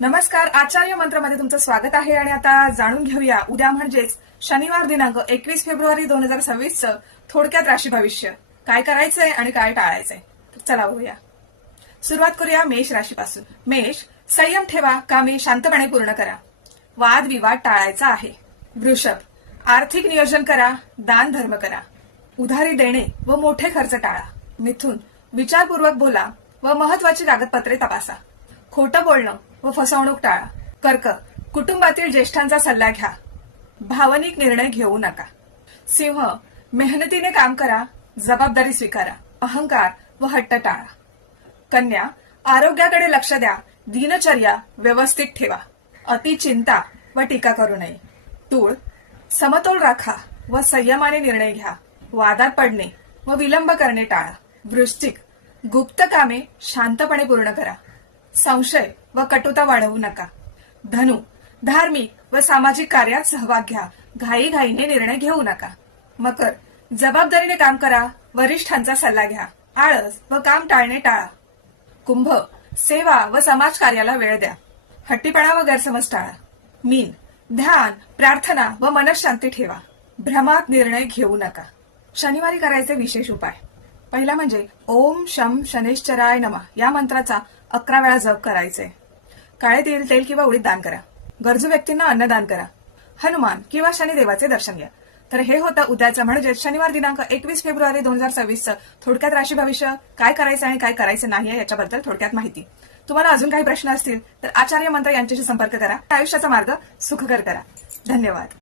नमस्कार, आचार्य मंत्रमध्ये तुमचं स्वागत आहे. आणि आता जाणून घेऊया उद्या म्हणजेच शनिवार दिनांक 21 फेब्रुवारी 2026 चं थोडक्यात राशी भविष्य. काय करायचंय आणि काय टाळायचंय, चला बघूया. सुरुवात करूया मेष राशीपासून. मेष, संयम ठेवा, कामे शांतपणे पूर्ण करा. वाद विवाद टाळायचा आहे. वृषभ, आर्थिक नियोजन करा, दान धर्म करा. उधारी देणे व मोठे खर्च टाळा. मिथुन, विचारपूर्वक बोला व महत्वाची कागदपत्रे तपासा. खोटं बोलणं व फसवणूक टाळा. कर्क, कुटुंबातील ज्येष्ठांचा सल्ला घ्या. भावनिक निर्णय घेऊ नका. सिंह, मेहनतीने काम करा, जबाबदारी स्वीकारा. अहंकार व हट्ट टाळा. कन्या, आरोग्याकडे लक्ष द्या, दिनचर्या व्यवस्थित ठेवा. अति चिंता व टीका करू नये. तूळ, समतोल राखा व संयमाने निर्णय घ्या. वादात पडणे व विलंब करणे टाळा. वृश्चिक, गुप्त कामे शांतपणे पूर्ण करा. संशय व कटुता वाढवू नका. धनु, धार्मिक व सामाजिक कार्यात सहभाग घ्या. घाईघाईने निर्णय घेऊ नका. मकर, जबाबदारीने काम करा, वरिष्ठांचा सल्ला घ्या. आळस व काम टाळणे टाळा. कुंभ, सेवा व समाज कार्याला वेळ द्या. हट्टीपणा व गैरसमज टाळा. मीन, ध्यान, प्रार्थना व मनःशांती ठेवा. भ्रमात निर्णय घेऊ नका. शनिवारी करायचे विशेष उपाय. पहिला म्हणजे ओम शम शनेश्चराय नमः या मंत्राचा 11 वेळा जप करायचे. काळे तेल किंवा उडीद दान करा. गरजू व्यक्तींना अन्नदान करा. हनुमान किंवा शनिदेवाचे दर्शन घ्या. तर हे होतं उद्याचं म्हणजे शनिवार दिनांक 21 फेब्रुवारी 2026 थोडक्यात राशी भविष्य. काय करायचं आणि काय करायचं नाही याच्याबद्दल थोडक्यात माहिती. तुम्हाला अजून काही प्रश्न असतील तर आचार्य मंत्र यांच्याशी संपर्क करा. आयुष्याचा मार्ग सुखकर करा. धन्यवाद.